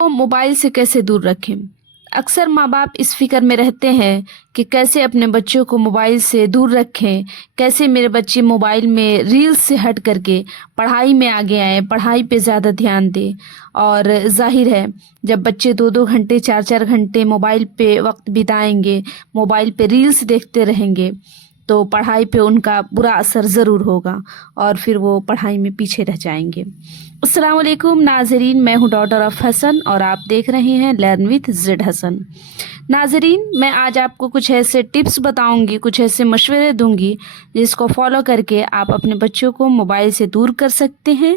को मोबाइल से कैसे दूर रखें। अक्सर माँ बाप इस फिक्र में रहते हैं कि कैसे अपने बच्चों को मोबाइल से दूर रखें, कैसे मेरे बच्चे मोबाइल में रील्स से हट करके पढ़ाई में आगे आएँ, पढ़ाई पे ज़्यादा ध्यान दें। और ज़ाहिर है, जब बच्चे 2-2 घंटे 4-4 घंटे मोबाइल पे वक्त बिताएंगे, मोबाइल पे रील्स देखते रहेंगे, तो पढ़ाई पे उनका बुरा असर ज़रूर होगा और फिर वो पढ़ाई में पीछे रह जाएंगे। अस्सलाम वालेकुम नाज़रीन, मैं हूँ डॉटर ऑफ हसन और आप देख रहे हैं लर्न विथ ज़ेड हसन। नाज़रीन, मैं आज आपको कुछ ऐसे टिप्स बताऊंगी, कुछ ऐसे मशवरे दूंगी जिसको फॉलो करके आप अपने बच्चों को मोबाइल से दूर कर सकते हैं।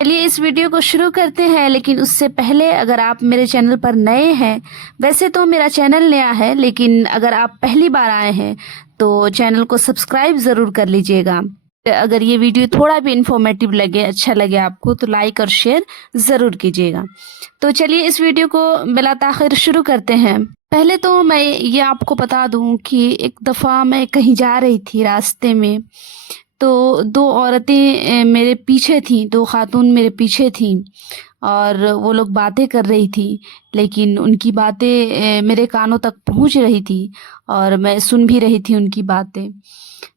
चलिए इस वीडियो को शुरू करते हैं, लेकिन उससे पहले अगर आप मेरे चैनल पर नए हैं, वैसे तो मेरा चैनल नया है, लेकिन अगर आप पहली बार आए हैं तो चैनल को सब्सक्राइब ज़रूर कर लीजिएगा। अगर ये वीडियो थोड़ा भी इंफॉर्मेटिव लगे, अच्छा लगे आपको, तो लाइक और शेयर ज़रूर कीजिएगा। तो चलिए इस वीडियो को बिला ताख़िर शुरू करते हैं। पहले तो मैं ये आपको बता दूं कि एक दफ़ा मैं कहीं जा रही थी, रास्ते में तो 2 औरतें मेरे पीछे थीं, 2 खातून मेरे पीछे थीं और वो लोग बातें कर रही थी, लेकिन उनकी बातें मेरे कानों तक पहुंच रही थी और मैं सुन भी रही थी उनकी बातें।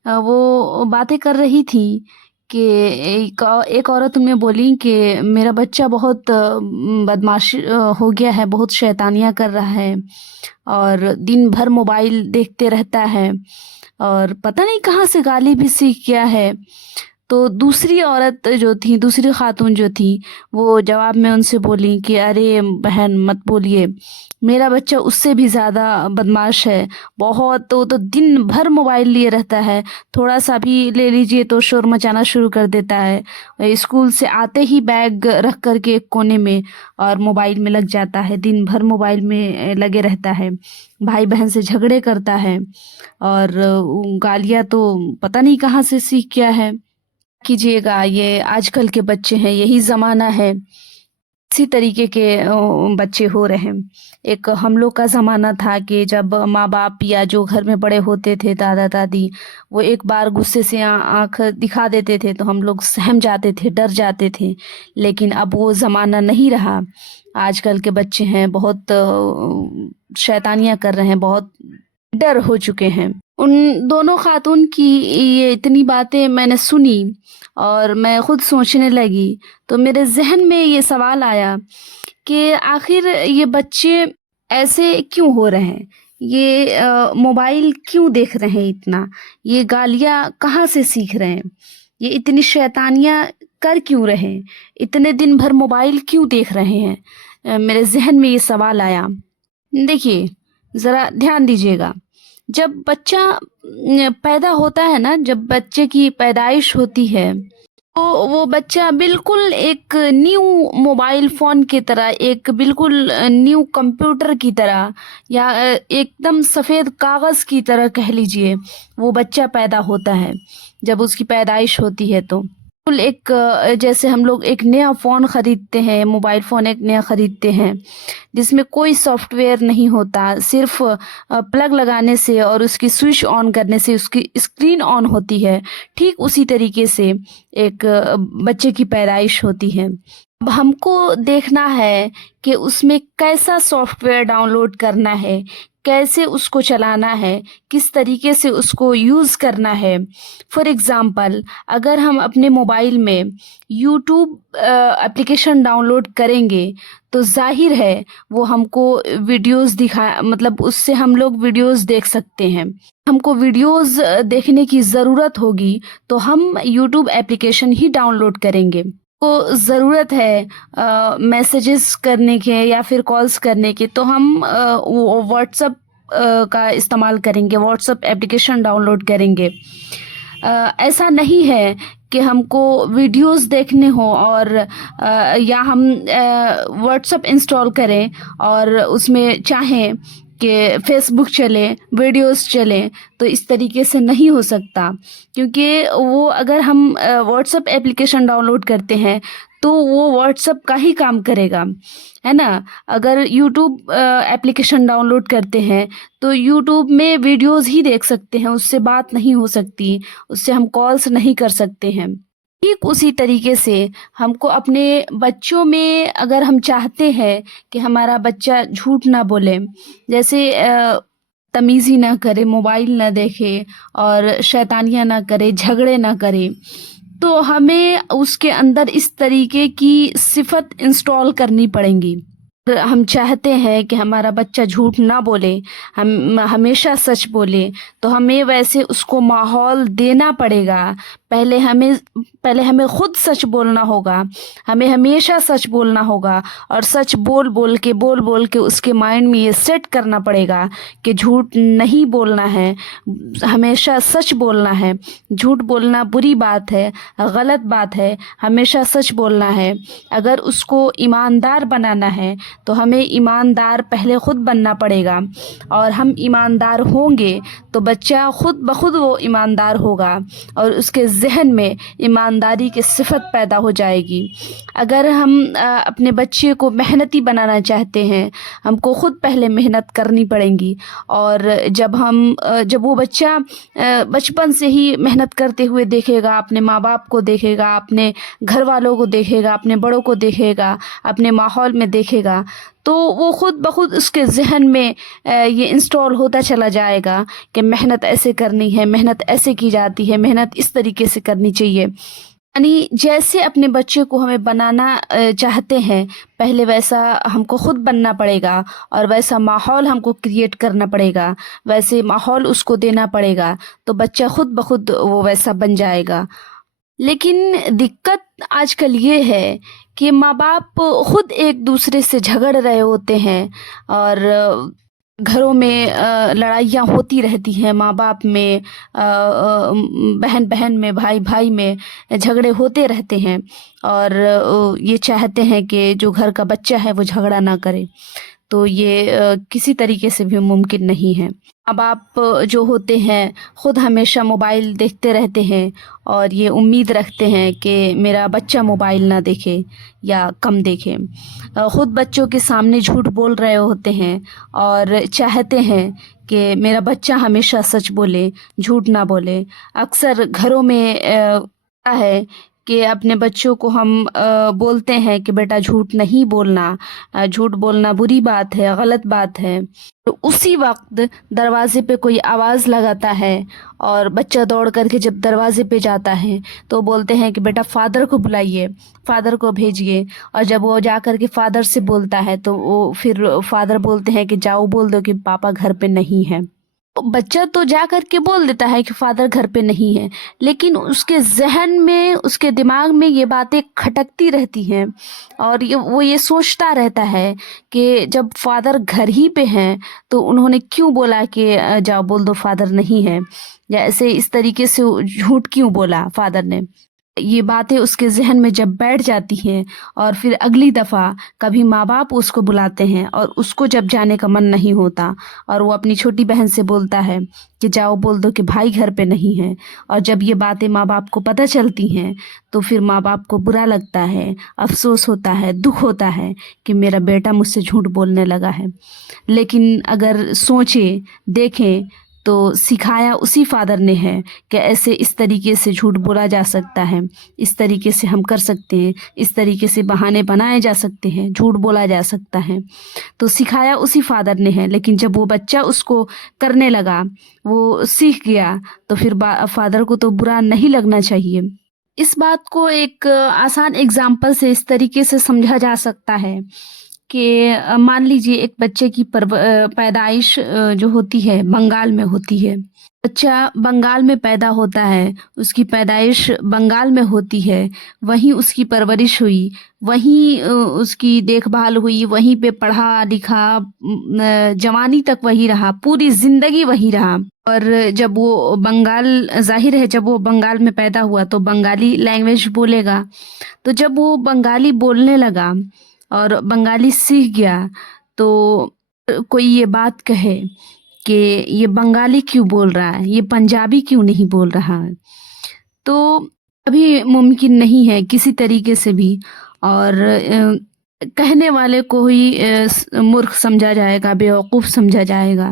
वो बातें कर रही थी कि एक औरत उनमें बोली कि मेरा बच्चा बहुत बदमाश हो गया है, बहुत शैतानियाँ कर रहा है और दिन भर मोबाइल देखते रहता है और पता नहीं कहाँ से गाली भी सीख गया है। तो दूसरी औरत जो थी, दूसरी खातून जो थी, वो जवाब में उनसे बोली कि अरे बहन मत बोलिए, मेरा बच्चा उससे भी ज़्यादा बदमाश है, बहुत। तो दिन भर मोबाइल लिए रहता है, थोड़ा सा भी ले लीजिए तो शोर मचाना शुरू कर देता है। स्कूल से आते ही बैग रख करके एक कोने में और मोबाइल में लग जाता है, दिन भर मोबाइल में लगे रहता है, भाई बहन से झगड़े करता है और गालियाँ तो पता नहीं कहाँ से सीख गया है। कीजिएगा, ये आजकल के बच्चे हैं, यही ज़माना है, इसी तरीके के बच्चे हो रहे हैं। एक हम लोग का ज़माना था कि जब माँ बाप या जो घर में बड़े होते थे, दादा दादी, वो एक बार गुस्से से आँख दिखा देते थे तो हम लोग सहम जाते थे, डर जाते थे। लेकिन अब वो ज़माना नहीं रहा। आजकल के बच्चे हैं बहुत शैतानियाँ कर रहे हैं, बहुत डर हो चुके हैं। उन दोनों खातून की ये इतनी बातें मैंने सुनी और मैं खुद सोचने लगी, तो मेरे ज़हन में ये सवाल आया कि आखिर ये बच्चे ऐसे क्यों हो रहे हैं? ये मोबाइल क्यों देख रहे हैं इतना? ये गालियाँ कहाँ से सीख रहे हैं? ये इतनी शैतानियाँ कर क्यों रहे हैं? इतने दिन भर मोबाइल क्यों देख रहे हैं? मेरे ज़हन में ये सवाल आया। देखिए, ज़रा ध्यान दीजिएगा। जब बच्चा पैदा होता है ना, जब बच्चे की पैदाइश होती है, तो वो बच्चा बिल्कुल एक न्यू मोबाइल फ़ोन की तरह, एक बिल्कुल न्यू कंप्यूटर की तरह या एकदम सफ़ेद कागज़ की तरह कह लीजिए, वो बच्चा पैदा होता है जब उसकी पैदाइश होती है। तो बिल्कुल एक जैसे हम लोग एक नया फ़ोन ख़रीदते हैं, मोबाइल फ़ोन एक नया ख़रीदते हैं जिसमें कोई सॉफ्टवेयर नहीं होता, सिर्फ प्लग लगाने से और उसकी स्विच ऑन करने से उसकी स्क्रीन ऑन होती है। ठीक उसी तरीके से एक बच्चे की पैदाइश होती है। अब हमको देखना है कि उसमें कैसा सॉफ्टवेयर डाउनलोड करना है, कैसे उसको चलाना है, किस तरीके से उसको यूज़ करना है। फॉर एग्ज़ाम्पल, अगर हम अपने मोबाइल में यूट्यूब एप्लीकेशन डाउनलोड करेंगे तो ज़ाहिर है वो हमको वीडियोज़ मतलब उससे हम लोग वीडियोज़ देख सकते हैं। हमको वीडियोज़ देखने की ज़रूरत होगी तो हम यूट्यूब एप्लीकेशन ही डाउनलोड करेंगे। को ज़रूरत है मैसेजेस करने के या फिर कॉल्स करने के, तो हम वो व्हाट्सएप का इस्तेमाल करेंगे, व्हाट्सएप एप्लीकेशन डाउनलोड करेंगे। ऐसा नहीं है कि हमको वीडियोस देखने हो और या हम व्हाट्सएप इंस्टॉल करें और उसमें चाहें कि फेसबुक चले, वीडियोस चलें, तो इस तरीके से नहीं हो सकता। क्योंकि वो अगर हम व्हाट्सएप एप्लीकेशन डाउनलोड करते हैं तो वो व्हाट्सएप का ही काम करेगा, है ना। अगर यूट्यूब एप्लीकेशन डाउनलोड करते हैं तो यूट्यूब में वीडियोस ही देख सकते हैं, उससे बात नहीं हो सकती, उससे हम कॉल्स नहीं कर सकते हैं। ठीक उसी तरीके से हमको अपने बच्चों में अगर हम चाहते हैं कि हमारा बच्चा झूठ ना बोले, जैसे तमीज़ी ना करे, मोबाइल ना देखे और शैतानियाँ ना करे, झगड़े ना करे, तो हमें उसके अंदर इस तरीके की सिफ़त इंस्टॉल करनी पड़ेंगी। अगर हम चाहते हैं कि हमारा बच्चा झूठ ना बोले, हम हमेशा सच बोले, तो हमें वैसे उसको माहौल देना पड़ेगा। पहले हमें खुद सच बोलना होगा, हमें हमेशा सच बोलना होगा और सच बोल बोल के उसके माइंड में ये सेट करना पड़ेगा कि झूठ नहीं बोलना है, हमेशा सच बोलना है। झूठ बोलना बुरी बात है, गलत बात है, हमेशा सच बोलना है। अगर उसको ईमानदार बनाना है तो हमें ईमानदार पहले ख़ुद बनना पड़ेगा, और हम ईमानदार होंगे तो बच्चा ख़ुद ब खुद वो ईमानदार होगा और उसके ज़हन में ईमानदारी की सिफ़त पैदा हो जाएगी। अगर हम अपने बच्चे को मेहनती बनाना चाहते हैं, हमको ख़ुद पहले मेहनत करनी पड़ेगी। और जब वो बच्चा बचपन से ही मेहनत करते हुए देखेगा, अपने माँ बाप को देखेगा, अपने घर वालों को देखेगा, अपने बड़ों को देखेगा, अपने माहौल में देखेगा, तो वो ख़ुद ब खुद उसके ज़हन में ये इंस्टॉल होता चला जाएगा कि मेहनत ऐसे करनी है, मेहनत ऐसे की जाती है, मेहनत इस तरीके से करनी चाहिए। यानी जैसे अपने बच्चे को हमें बनाना चाहते हैं, पहले वैसा हमको ख़ुद बनना पड़ेगा और वैसा माहौल हमको क्रिएट करना पड़ेगा, वैसे माहौल उसको देना पड़ेगा, तो बच्चा ख़ुद ब खुद वो वैसा बन जाएगा। लेकिन दिक्कत आजकल ये है कि माँ-बाप खुद एक दूसरे से झगड़ रहे होते हैं और घरों में लड़ाइयाँ होती रहती हैं, माँ-बाप में, बहन-बहन में, भाई-भाई में झगड़े होते रहते हैं, और ये चाहते हैं कि जो घर का बच्चा है वो झगड़ा ना करे। तो ये किसी तरीके से भी मुमकिन नहीं है। माँ-बाप जो होते हैं ख़ुद हमेशा मोबाइल देखते रहते हैं और ये उम्मीद रखते हैं कि मेरा बच्चा मोबाइल ना देखे या कम देखे। ख़ुद बच्चों के सामने झूठ बोल रहे होते हैं और चाहते हैं कि मेरा बच्चा हमेशा सच बोले, झूठ ना बोले। अक्सर घरों में क्या है कि अपने बच्चों को हम बोलते हैं कि बेटा झूठ नहीं बोलना, झूठ बोलना बुरी बात है, गलत बात है। तो उसी वक्त दरवाज़े पे कोई आवाज़ लगाता है और बच्चा दौड़ करके जब दरवाज़े पे जाता है तो बोलते हैं कि बेटा फ़ादर को बुलाइए, फ़ादर को भेजिए। और जब वो जा कर के फ़ादर से बोलता है तो वो फिर फ़ादर बोलते हैं कि जाओ बोल दो कि पापा घर पे नहीं है। बच्चा तो जा कर के बोल देता है कि फ़ादर घर पे नहीं है, लेकिन उसके ज़हन में, उसके दिमाग में ये बातें खटकती रहती हैं और वो ये सोचता रहता है कि जब फ़ादर घर ही पे हैं तो उन्होंने क्यों बोला कि जाओ बोल दो फ़ादर नहीं है, या ऐसे इस तरीके से झूठ क्यों बोला फ़ादर ने। ये बातें उसके ज़हन में जब बैठ जाती हैं और फिर अगली दफ़ा कभी माँ-बाप उसको बुलाते हैं और उसको जब जाने का मन नहीं होता और वो अपनी छोटी बहन से बोलता है कि जाओ बोल दो कि भाई घर पे नहीं है, और जब ये बातें माँ-बाप को पता चलती हैं तो फिर माँ-बाप को बुरा लगता है, अफ़सोस होता है, दुःख होता है कि मेरा बेटा मुझसे झूठ बोलने लगा है। लेकिन अगर सोचें, देखें, तो सिखाया उसी फ़ादर ने है कि ऐसे इस तरीके से झूठ बोला जा सकता है, इस तरीके से हम कर सकते हैं, इस तरीके से बहाने बनाए जा सकते हैं, झूठ बोला जा सकता है। तो सिखाया उसी फ़ादर ने है, लेकिन जब वो बच्चा उसको करने लगा, वो सीख गया, तो फिर फ़ादर को तो बुरा नहीं लगना चाहिए। इस बात को एक आसान एग्ज़ाम्पल से इस तरीके से समझा जा सकता है कि मान लीजिए एक बच्चे की पैदाइश जो होती है बंगाल में होती है। बच्चा बंगाल में पैदा होता है, उसकी पैदाइश बंगाल में होती है, वहीं उसकी परवरिश हुई, वहीं उसकी देखभाल हुई, वहीं पे पढ़ा-लिखा, जवानी तक वहीं रहा, पूरी ज़िंदगी वहीं रहा। और जब वो बंगाल, ज़ाहिर है जब वो बंगाल में पैदा हुआ तो बंगाली लैंग्वेज बोलेगा। तो जब वो बंगाली बोलने लगा और बंगाली सीख गया, तो कोई ये बात कहे कि ये बंगाली क्यों बोल रहा है, ये पंजाबी क्यों नहीं बोल रहा है, तो अभी मुमकिन नहीं है किसी तरीके से भी। और کہنے والے کو ہی مورخ سمجھا جائے گا، بیوقوف سمجھا جائے گا۔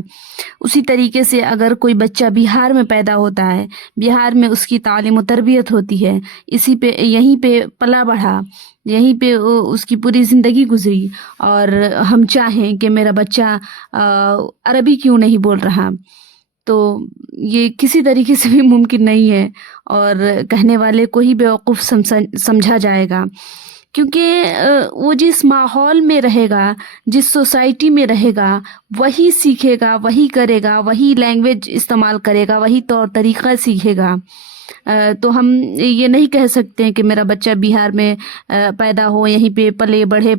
اسی طریقے سے اگر کوئی بچہ بہار میں پیدا ہوتا ہے، بہار میں اس کی تعلیم و تربیت ہوتی ہے، یہیں پہ پلا بڑھا، یہیں پہ اس کی پوری زندگی گزری، اور ہم چاہیں کہ میرا بچہ عربی کیوں نہیں بول رہا، تو یہ کسی طریقے سے بھی ممکن نہیں ہے، اور کہنے والے کو ہی بیوقوف سمجھا جائے گا، کیونکہ وہ جس ماحول میں رہے گا، جس سوسائٹی میں رہے گا، وہی سیکھے گا، وہی کرے گا، وہی لینگویج استعمال کرے گا، وہی طور طریقہ سیکھے گا۔ تو ہم یہ نہیں کہہ سکتے ہیں کہ میرا بچہ بہار میں پیدا ہو، یہیں پہ پلے بڑھے،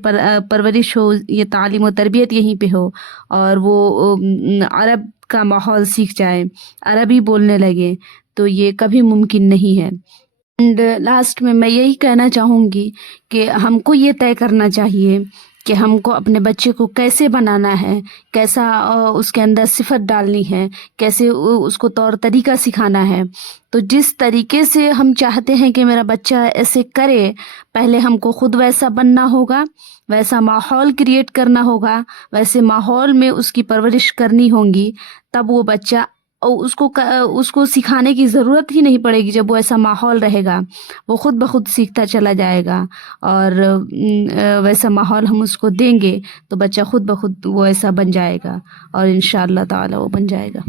پرورش ہو، یہ تعلیم و تربیت یہیں پہ ہو، اور وہ عرب کا ماحول سیکھ جائے، عربی بولنے لگے، تو یہ کبھی ممکن نہیں ہے۔ اینڈ لاسٹ میں یہی کہنا چاہوں گی کہ ہم کو یہ طے کرنا چاہیے کہ ہم کو اپنے بچے کو کیسے بنانا ہے، کیسا اس کے اندر صفت ڈالنی ہے، کیسے اس کو طور طریقہ سکھانا ہے۔ تو جس طریقے سے ہم چاہتے ہیں کہ میرا بچہ ایسے کرے، پہلے ہم کو خود ویسا بننا ہوگا، ویسا ماحول کریٹ کرنا ہوگا، ویسے ماحول میں اس کی پرورش کرنی ہوگی، تب وہ بچہ، اور اس کو سکھانے کی ضرورت ہی نہیں پڑے گی۔ جب وہ ایسا ماحول رہے گا، وہ خود بخود سیکھتا چلا جائے گا، اور ویسا ماحول ہم اس کو دیں گے تو بچہ خود بخود وہ ایسا بن جائے گا، اور انشاءاللہ تعالی وہ بن جائے گا۔